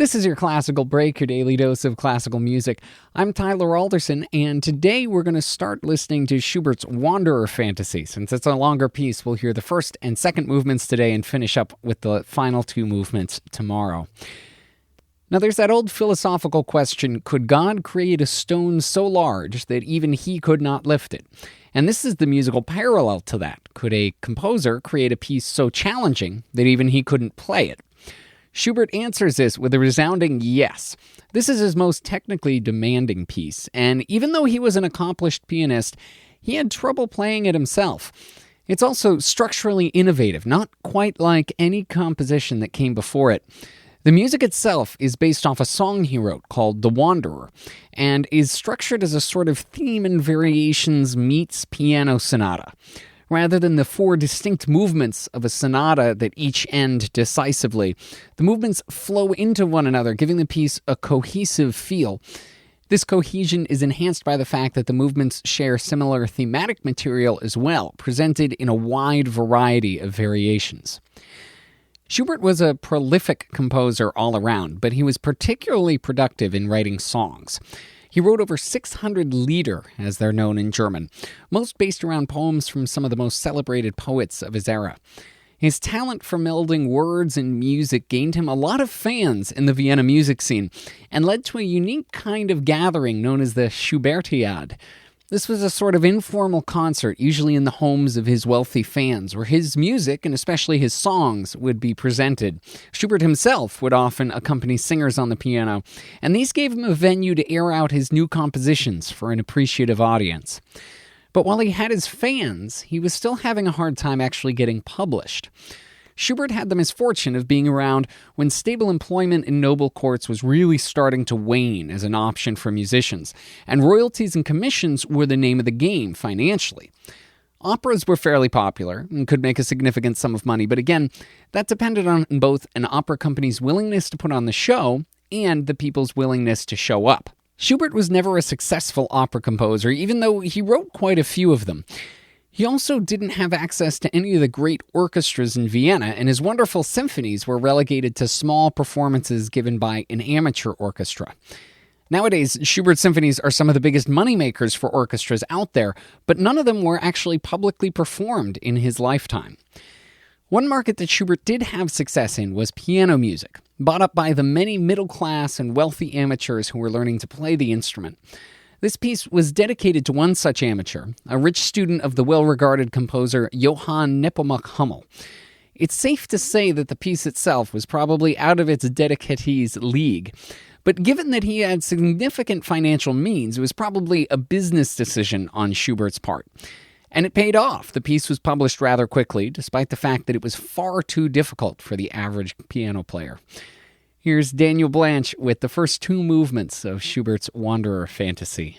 This is your Classical Break, your daily dose of classical music. I'm Tyler Alderson, and today we're going to start listening to Schubert's Wanderer Fantasy. Since it's a longer piece, we'll hear the first and second movements today and finish up with the final two movements tomorrow. Now, there's that old philosophical question, could God create a stone so large that even he could not lift it? And this is the musical parallel to that. Could a composer create a piece so challenging that even he couldn't play it? Schubert answers this with a resounding yes. This is his most technically demanding piece, and even though he was an accomplished pianist, he had trouble playing it himself. It's also structurally innovative, not quite like any composition that came before it. The music itself is based off a song he wrote called The Wanderer, and is structured as a sort of theme and variations meets piano sonata. Rather than the four distinct movements of a sonata that each end decisively, the movements flow into one another, giving the piece a cohesive feel. This cohesion is enhanced by the fact that the movements share similar thematic material as well, presented in a wide variety of variations. Schubert was a prolific composer all around, but he was particularly productive in writing songs. He wrote over 600 Lieder, as they're known in German, most based around poems from some of the most celebrated poets of his era. His talent for melding words and music gained him a lot of fans in the Vienna music scene, and led to a unique kind of gathering known as the Schubertiade. This was a sort of informal concert, usually in the homes of his wealthy fans, where his music, and especially his songs, would be presented. Schubert himself would often accompany singers on the piano, and these gave him a venue to air out his new compositions for an appreciative audience. But while he had his fans, he was still having a hard time actually getting published. Schubert had the misfortune of being around when stable employment in noble courts was really starting to wane as an option for musicians, and royalties and commissions were the name of the game financially. Operas were fairly popular and could make a significant sum of money, but again, that depended on both an opera company's willingness to put on the show and the people's willingness to show up. Schubert was never a successful opera composer, even though he wrote quite a few of them. He also didn't have access to any of the great orchestras in Vienna, and his wonderful symphonies were relegated to small performances given by an amateur orchestra. Nowadays, Schubert's symphonies are some of the biggest moneymakers for orchestras out there, but none of them were actually publicly performed in his lifetime. One market that Schubert did have success in was piano music, bought up by the many middle-class and wealthy amateurs who were learning to play the instrument. This piece was dedicated to one such amateur, a rich student of the well-regarded composer Johann Nepomuk Hummel. It's safe to say that the piece itself was probably out of its dedicatee's league, but given that he had significant financial means, it was probably a business decision on Schubert's part. And it paid off. The piece was published rather quickly, despite the fact that it was far too difficult for the average piano player. Here's Daniel Blanche with the first two movements of Schubert's Wanderer Fantasy.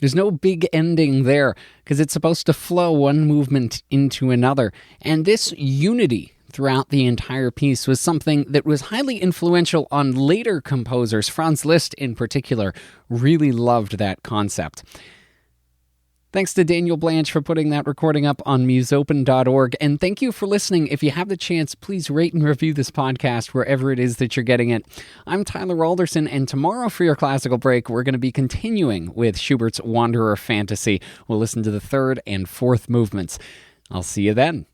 There's no big ending there because it's supposed to flow one movement into another. And this unity throughout the entire piece was something that was highly influential on later composers. Franz Liszt, in particular, really loved that concept. Thanks to Daniel Blanche for putting that recording up on musopen.org. And thank you for listening. If you have the chance, please rate and review this podcast wherever it is that you're getting it. I'm Tyler Alderson, and tomorrow for your classical break, we're going to be continuing with Schubert's Wanderer Fantasy. We'll listen to the third and fourth movements. I'll see you then.